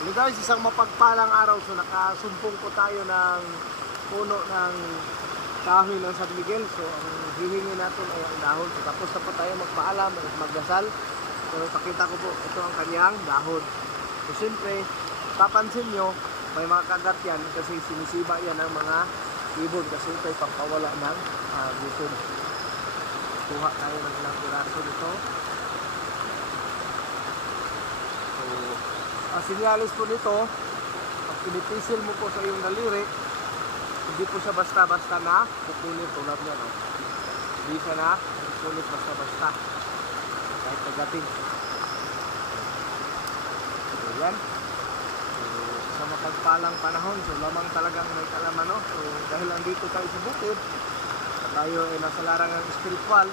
Hello guys, isang mapagpalang araw. So nakasumpong po tayo ng puno ng kahoy ng San Miguel. So ang hihingi natin ay ang dahon. So tapos na po tayo magpaalam at magdasal. So pakita ko po, ito ang kanyang dahon. So siyempre, papansin nyo, may mga kagat yan kasi sinisiba yan ng mga ibon. Kasi ito ay pampawala ng gutom. Kuha tayo ng ilang piraso dito. Ang sinyalis po nito, pag pinipisil mo po sa iyong daliri, hindi po siya basta-basta na pupunit tulad niya, no? Hindi siya na pupunit basta-basta kahit kagating. So yan, so, sa mapagpalang panahon, so lamang talagang may kalaman, no? So dahil andito tayo sa bukid, tayo ay nasa larangan spiritual,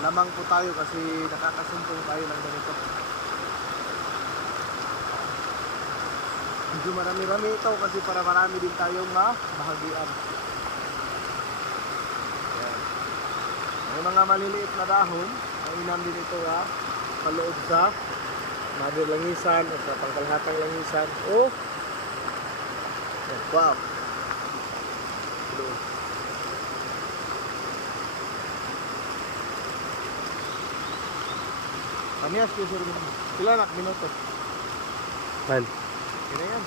lamang po tayo kasi nakakasumpong tayo ng ganito. Medyo marami-rami ito kasi para marami din tayong mabahagian. Ayan. May mga maliliit na dahon, mainam din ito paloob sa mother langisan o sa pangkalahatang langisan o wow. Kanyas ko sir, pila nak minuto? Man. Kaya yan.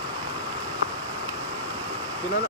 Pila